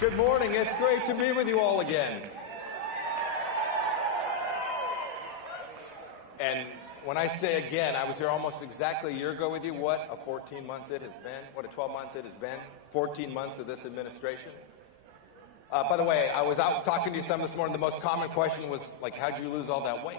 Good morning. It's great to be with you all again. And when I say again, I was here almost exactly a year ago with you. What a 14 months it has been. What a 12 months it has been. 14 months of this administration. By the way, I was out talking to you some this morning. The most common question was, like, how'd you lose all that weight?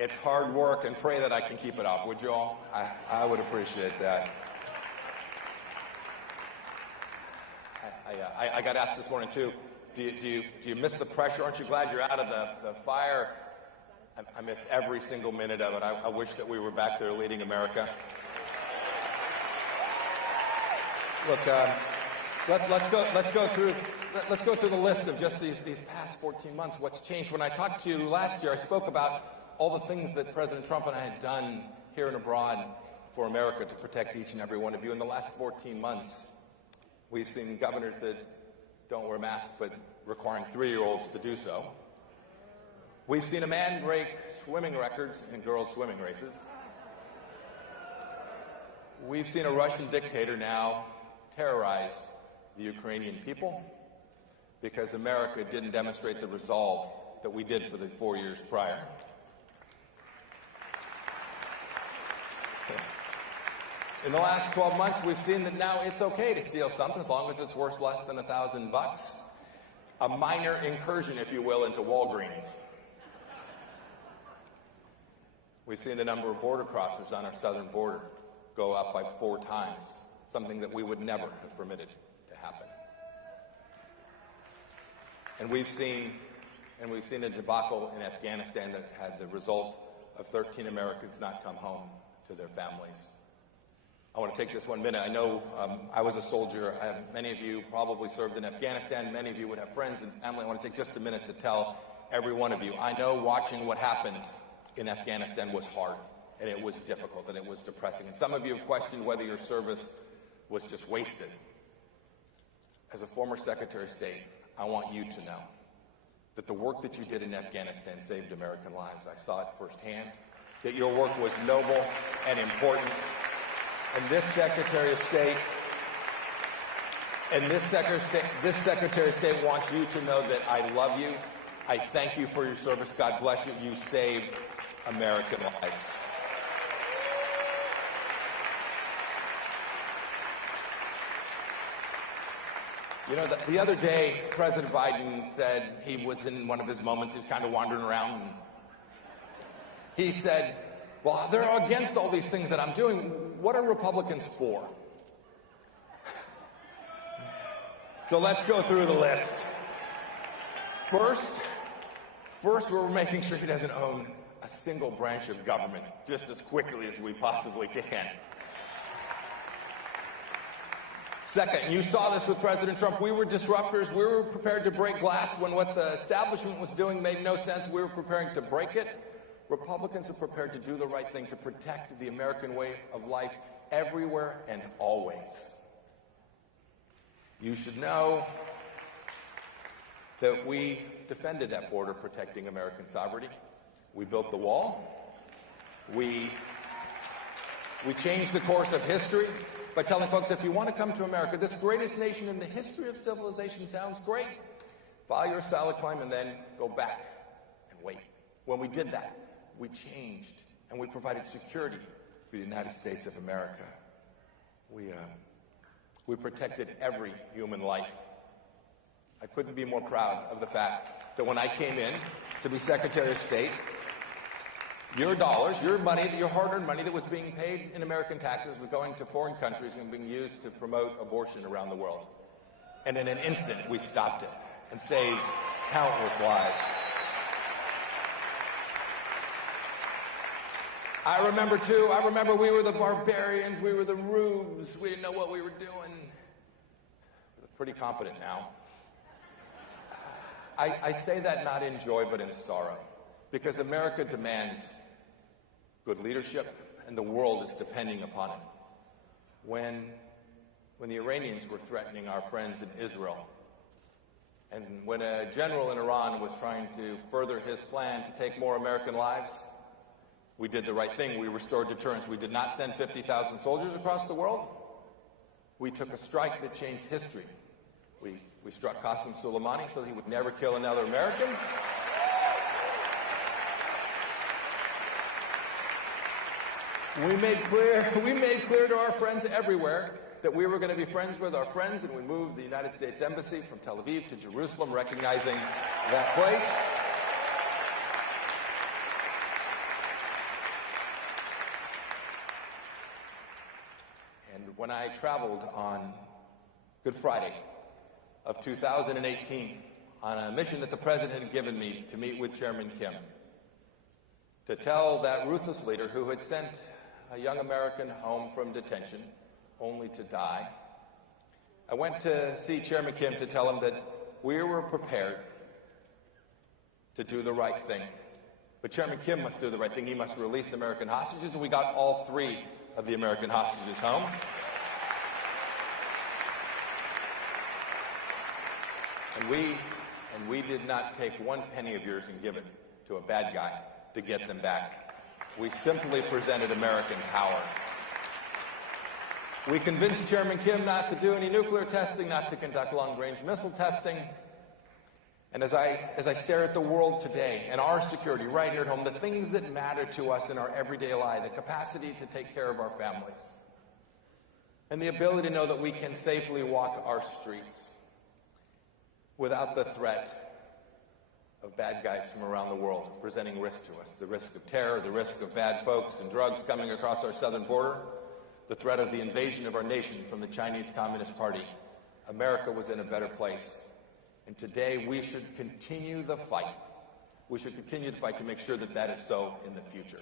It's hard work, and pray that I can keep it off, would you all? I would appreciate that. I got asked this morning, too, do you miss the pressure? Aren't you glad you're out of the fire? I miss every single minute of it. I wish that we were back there leading America. Look, let's go through the list of just these past 14 months. What's changed? When I talked to you last year, I spoke about all the things that President Trump and I had done here and abroad for America to protect each and every one of you. In the last 14 months, we've seen governors that don't wear masks but requiring 3-year-olds to do so. We've seen a man break swimming records in girls' swimming races. We've seen a Russian dictator now terrorize the Ukrainian people because America didn't demonstrate the resolve that we did for the 4 years prior. In the last 12 months, we've seen that now it's okay to steal something as long as it's worth less than $1,000. A minor incursion, if you will, into Walgreens. We've seen the number of border crossers on our southern border go up by 4 times, something that we would never have permitted to happen. And we've seen a debacle in Afghanistan that had the result of 13 Americans not come home to their families. I want to take just 1 minute. I know I was a soldier. Many of you probably served in Afghanistan. Many of you would have friends and family. I want to take just a minute to tell every one of you, I know watching what happened in Afghanistan was hard, and it was difficult, and it was depressing. And some of you have questioned whether your service was just wasted. As a former Secretary of State, I want you to know that the work that you did in Afghanistan saved American lives. I saw it firsthand, that your work was noble and important. And this Secretary of State wants you to know that I love you. I thank you for your service. God bless you. You saved American lives. You know, the other day, President Biden said he was in one of his moments, he was kind of wandering around, and he said, well, they're against all these things that I'm doing. What are Republicans for? So let's go through the list. First, we're making sure he doesn't own a single branch of government just as quickly as we possibly can. Second, you saw this with President Trump. We were disruptors. We were prepared to break glass when what the establishment was doing made no sense. We were preparing to break it. Republicans are prepared to do the right thing to protect the American way of life everywhere and always. You should know that we defended that border, protecting American sovereignty. We built the wall. We changed the course of history by telling folks, if you want to come to America, this greatest nation in the history of civilization sounds great. File your asylum claim and then go back and wait. When we did that, we changed and we provided security for the United States of America. We protected every human life. I couldn't be more proud of the fact that when I came in to be Secretary of State, your dollars, your money, your hard-earned money that was being paid in American taxes was going to foreign countries and being used to promote abortion around the world. And in an instant, we stopped it and saved countless lives. I remember we were the barbarians, we were the rubes, we didn't know what we were doing. We're pretty competent now. I say that not in joy, but in sorrow, because America demands good leadership, and the world is depending upon it. When the Iranians were threatening our friends in Israel, and when a general in Iran was trying to further his plan to take more American lives, We did the right thing. We restored deterrence. We did not send 50,000 soldiers across the world. We took a strike that changed history. We struck Qasem Soleimani so that he would never kill another American. We made clear to our friends everywhere that we were going to be friends with our friends, and we moved the United States Embassy from Tel Aviv to Jerusalem, recognizing that place. And when I traveled on Good Friday of 2018 on a mission that the President had given me to meet with Chairman Kim, to tell that ruthless leader who had sent a young American home from detention only to die, I went to see Chairman Kim to tell him that we were prepared to do the right thing. But Chairman Kim must do the right thing. He must release American hostages, and we got all 3 of the American hostages home. And we did not take 1 penny of yours and give it to a bad guy to get them back. We simply presented American power. We convinced Chairman Kim not to do any nuclear testing, not to conduct long-range missile testing. And as I stare at the world today and our security right here at home, the things that matter to us in our everyday life, the capacity to take care of our families, and the ability to know that we can safely walk our streets without the threat of bad guys from around the world presenting risk to us, the risk of terror, the risk of bad folks and drugs coming across our southern border, the threat of the invasion of our nation from the Chinese Communist Party, America was in a better place. And today we should continue the fight. We should continue the fight to make sure that that is so in the future.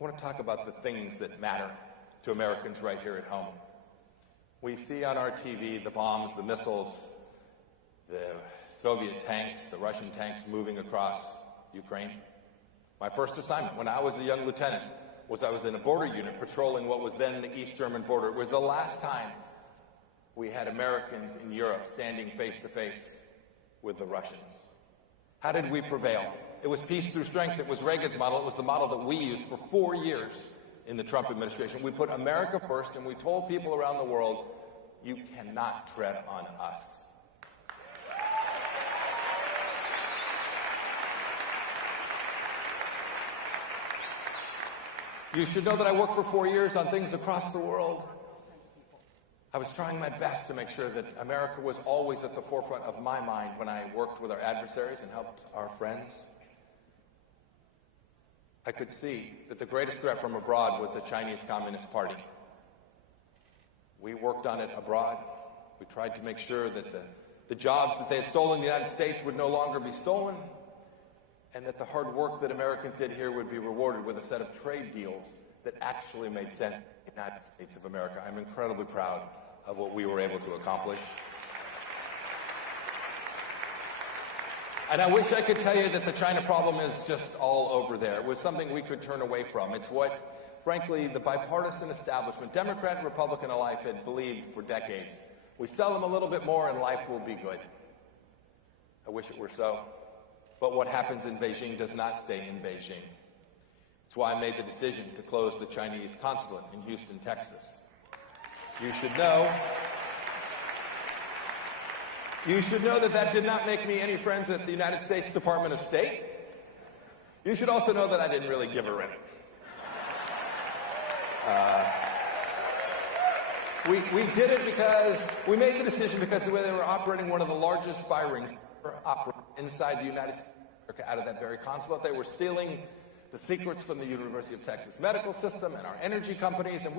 I want to talk about the things that matter to Americans right here at home. We see on our TV the bombs, the missiles, the Soviet tanks, the Russian tanks moving across Ukraine. My first assignment when I was a young lieutenant was I was in a border unit patrolling what was then the East German border. It was the last time we had Americans in Europe standing face to face with the Russians. How did we prevail? It was peace through strength. It was Reagan's model. It was the model that we used for 4 years in the Trump administration. We put America first, and we told people around the world, you cannot tread on us. You should know that I worked for 4 years on things across the world. I was trying my best to make sure that America was always at the forefront of my mind when I worked with our adversaries and helped our friends. I could see that the greatest threat from abroad was the Chinese Communist Party. We worked on it abroad. We tried to make sure that the jobs that they had stolen in the United States would no longer be stolen, and that the hard work that Americans did here would be rewarded with a set of trade deals that actually made sense in the United States of America. I'm incredibly proud of what we were able to accomplish. And I wish I could tell you that the China problem is just all over there. It was something we could turn away from. It's what, frankly, the bipartisan establishment, Democrat and Republican alike, had believed for decades. We sell them a little bit more and life will be good. I wish it were so. But what happens in Beijing does not stay in Beijing. It's why I made the decision to close the Chinese consulate in Houston, Texas. You should know that that did not make me any friends at the United States Department of State. You should also know that I didn't really give a rip. We did it because we made the decision because the way they were operating one of the largest spy rings inside the United States out of that very consulate. They were stealing the secrets from the University of Texas medical system and our energy companies, and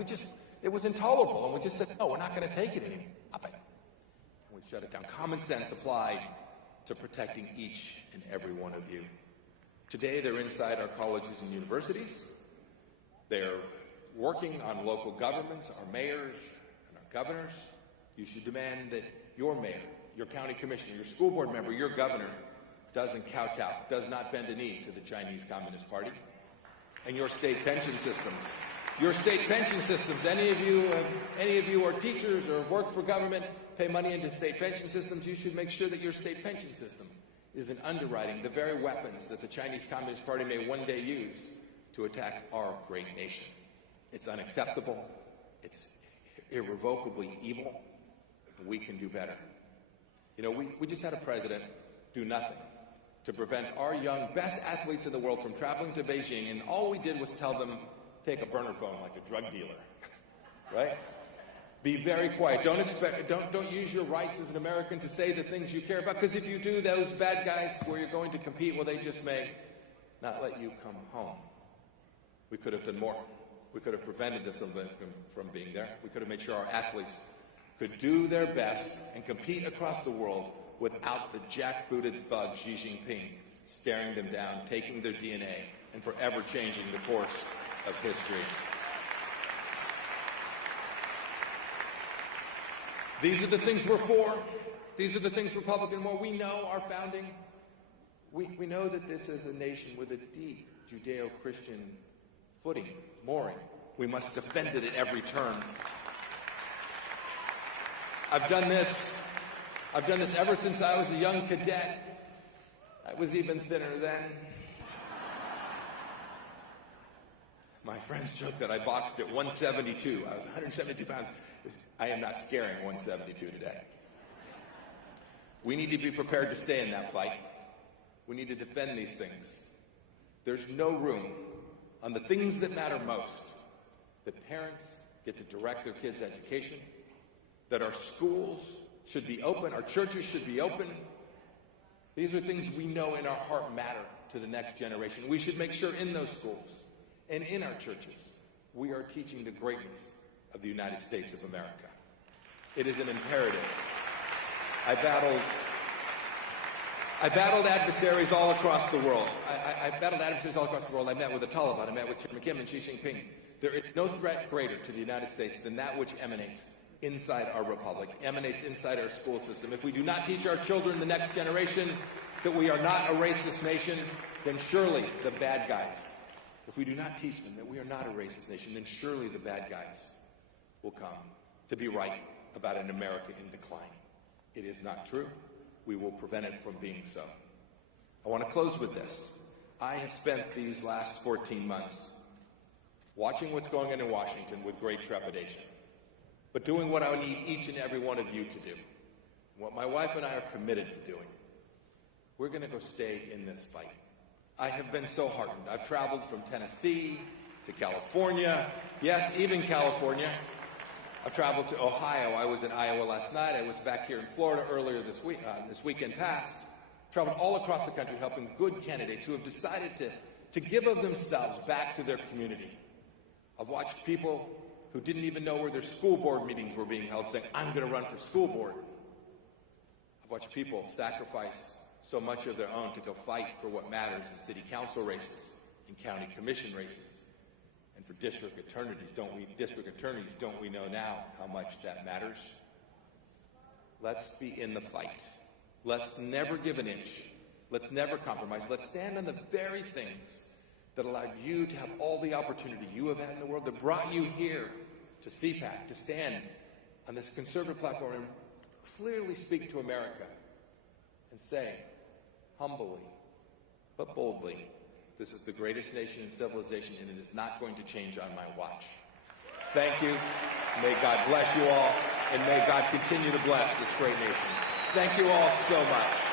it was intolerable, and we just said, no, we're not going to take it anymore. We shut it down. Common sense applied to protecting each and every one of you. Today, they're inside our colleges and universities. They're working on local governments, our mayors and our governors. You should demand that your mayor, your county commissioner, your school board member, your governor doesn't kowtow, does not bend a knee to the Chinese Communist Party. And your state pension systems. Your state pension systems, any of you are teachers or have worked for government, pay money into state pension systems, you should make sure that your state pension system is in underwriting the very weapons that the Chinese Communist Party may one day use to attack our great nation. It's unacceptable. It's irrevocably evil. We can do better. You know, we just had a president do nothing to prevent our young best athletes in the world from traveling to Beijing, and all we did was tell them, take a burner phone like a drug dealer, right? Be very quiet. Don't use your rights as an American to say the things you care about, because if you do, those bad guys where you're going to compete, well, they just may not let you come home. We could have done more. We could have prevented this event from being there. We could have made sure our athletes could do their best and compete across the world without the jackbooted thug Xi Jinping staring them down, taking their DNA, and forever changing the course of history. These are the things we're for. These are the things Republican war. We know our founding. We know that this is a nation with a deep Judeo-Christian footing, mooring. We must defend it at every turn. I've done this ever since I was a young cadet. I was even thinner then. My friends joke that I boxed at 172. I was 172 pounds. I am not scaring 172 today. We need to be prepared to stay in that fight. We need to defend these things. There's no room on the things that matter most that parents get to direct their kids' education, that our schools should be open, our churches should be open. These are things we know in our heart matter to the next generation. We should make sure in those schools and in our churches we are teaching the greatness of the United States of America. It is an imperative. I battled adversaries all across the world. I met with the Taliban. I met with Chairman Kim and Xi Jinping. There is no threat greater to the United States than that which emanates inside our republic, emanates inside our school system. If we do not teach our children, the next generation, that we are not a racist nation, then surely the bad guys. If we do not teach them that we are not a racist nation, then surely the bad guys will come to be right about an America in decline. It is not true. We will prevent it from being so. I want to close with this. I have spent these last 14 months watching what's going on in Washington with great trepidation, but doing what I need each and every one of you to do, what my wife and I are committed to doing. We're going to go stay in this fight. I have been so heartened. I've traveled from Tennessee to California, yes, even California. I've traveled to Ohio. I was in Iowa last night. I was back here in Florida earlier this weekend past. Traveled all across the country helping good candidates who have decided to give of themselves back to their community. I've watched people who didn't even know where their school board meetings were being held saying, I'm going to run for school board. I've watched people sacrifice so much of their own to go fight for what matters in city council races, in county commission races. And for district attorneys, don't we know now how much that matters? Let's be in the fight. Let's never give an inch. Let's never compromise. Let's stand on the very things that allowed you to have all the opportunity you have had in the world, that brought you here to CPAC, to stand on this conservative platform and clearly speak to America and say, humbly but boldly, this is the greatest nation in civilization, and it is not going to change on my watch. Thank you. May God bless you all, and may God continue to bless this great nation. Thank you all so much.